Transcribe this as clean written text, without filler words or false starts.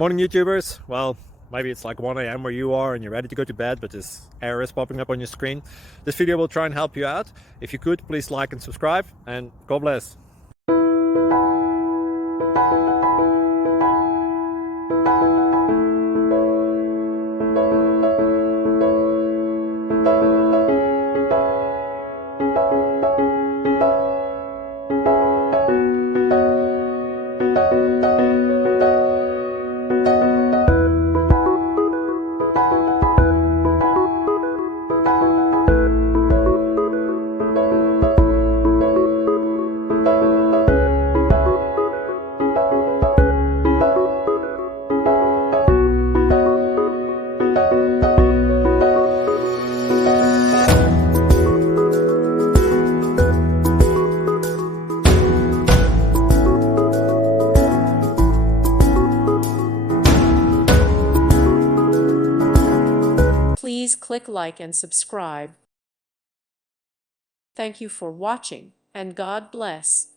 Morning YouTubers. Well, maybe it's like 1 a.m. where you are and you're ready to go to bed, but this error is popping up on your screen. This video will try and help you out. If you could, please like and subscribe, and God bless. Please click like and subscribe. Thank you for watching, and God bless.